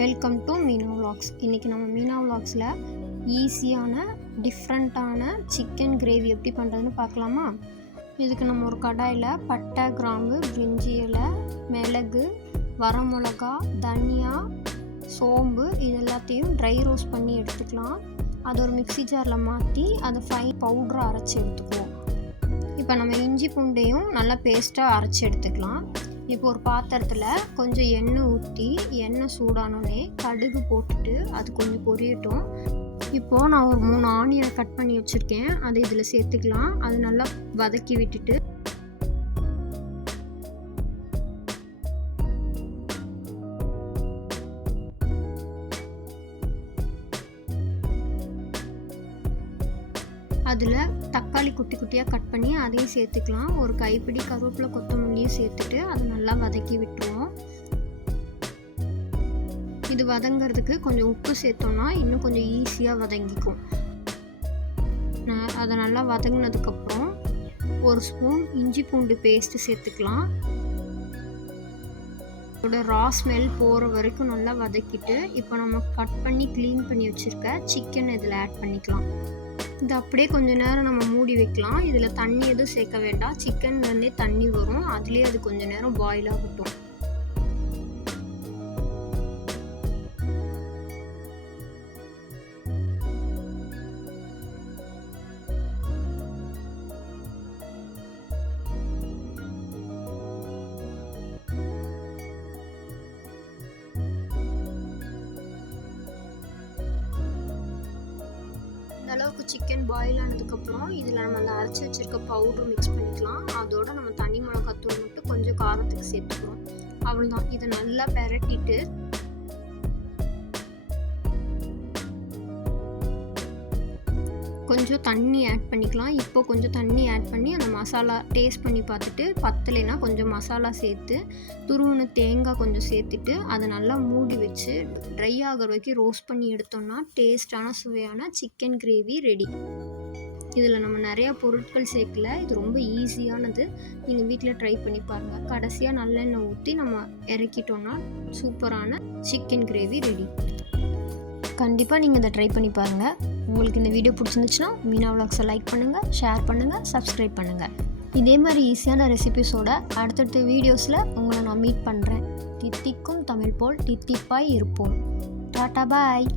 Welcome to Meena vlogs. இன்றைக்கி நம்ம மீனா விலாக்ஸில் ஈஸியான டிஃப்ரெண்ட்டான சிக்கன் கிரேவி எப்படி பண்ணுறதுன்னு பார்க்கலாமா? இதுக்கு நம்ம ஒரு கடாயில் பட்டை, கிராம்பு, பிரிஞ்சி இலை, மிளகு, வரமிளகா, தனியா, சோம்பு இது எல்லாத்தையும் ட்ரை ரோஸ்ட் பண்ணி எடுத்துக்கலாம். அதை ஒரு மிக்ஸி ஜாரில் மாற்றி அதை ஃபைன் பவுடராக அரைச்சி எடுத்துக்குவோம். இப்போ நம்ம இஞ்சி பூண்டையும் நல்லா பேஸ்ட்டாக அரைச்சி எடுத்துக்கலாம். இப்போ ஒரு பாத்திரத்தில் கொஞ்சம் எண்ணெய் ஊற்றி எண்ணெய் சூடானோடனே கடுகு போட்டுட்டு அது கொஞ்சம் பொரியட்டும். இப்போது நான் ஒரு 3 ஆனியனை கட் பண்ணி வச்சுருக்கேன், அதை இதில் சேர்த்துக்கலாம். அது நல்லா வதக்கி விட்டுட்டு அதில் தக்காளி குட்டி குட்டியாக கட் பண்ணி அதையும் சேர்த்துக்கலாம். ஒரு கைப்பிடி கருவேப்பிலை, கொத்தமல்லியும் சேர்த்துட்டு அதை நல்லா வதக்கி விட்டுருவோம். இது வதங்கிறதுக்கு கொஞ்சம் உப்பு சேர்த்தோன்னா இன்னும் கொஞ்சம் ஈஸியாக வதங்கிக்கும். அதை நல்லா வதங்கினதுக்கப்புறம் ஒரு ஸ்பூன் இஞ்சி பூண்டு பேஸ்ட்டு சேர்த்துக்கலாம். அதோட ரா ஸ்மெல் போகிற வரைக்கும் நல்லா வதக்கிட்டு இப்போ நம்ம கட் பண்ணி க்ளீன் பண்ணி வச்சுருக்க சிக்கன் இதில் ஆட் பண்ணிக்கலாம். இது அப்படியே கொஞ்சம் நேரம் நம்ம மூடி வைக்கலாம். இதில் தண்ணி எதுவும் சேர்க்க வேண்டாம், சிக்கன்லேருந்தே தண்ணி வரும், அதுலேயே அது கொஞ்சம் நேரம் பாயில் ஆகட்டும். அளவுக்கு சிக்கன் பாயில் ஆனதுக்கப்புறம் இதில் நம்ம அந்த அரைச்சி வச்சுருக்க பவுடர் மிக்ஸ் பண்ணிக்கலாம். அதோட நம்ம தனி மிளகாத்தூள் மட்டும் கொஞ்சம் காரத்துக்கு சேர்த்துக்கிறோம். அவ்வளோதான். இதை நல்லா பெரட்டிட்டு கொஞ்சம் தண்ணி ஆட் பண்ணிக்கலாம். இப்போ கொஞ்சம் தண்ணி ஆட் பண்ணி அந்த மசாலா டேஸ்ட் பண்ணி பார்த்துட்டு பத்தலைன்னா கொஞ்சம் மசாலா சேர்த்து துருவின தேங்காய் கொஞ்சம் சேர்த்துட்டு அதை நல்லா மூடி வச்சு ட்ரை ஆகிற வரைக்கும் ரோஸ்ட் பண்ணி எடுத்தோம்னா டேஸ்டான சுவையான சிக்கன் கிரேவி ரெடி. இதில் நம்ம நிறையா பொருட்கள் சேர்க்கல, இது ரொம்ப ஈஸியானது. நீங்கள் வீட்டில் ட்ரை பண்ணி பாருங்கள். கடைசியாக நல்லெண்ணெய் ஊற்றி நம்ம இறக்கிட்டோன்னா சூப்பரான சிக்கன் கிரேவி ரெடி. கண்டிப்பாக நீங்கள் இதை ட்ரை பண்ணி பாருங்கள். உங்களுக்கு இந்த வீடியோ பிடிச்சிருந்துச்சுன்னா மீனா விலாக்ஸை லைக் பண்ணுங்கள், ஷேர் பண்ணுங்கள், சப்ஸ்கிரைப் பண்ணுங்கள். இதே மாதிரி ஈஸியான ரெசிபிஸோட அடுத்தடுத்த வீடியோஸில் உங்களை நான் மீட் பண்ணுறேன். தித்திக்கும் தமிழ் போல் தித்திப்பாய் இருப்போம். டாட்டா பாய்.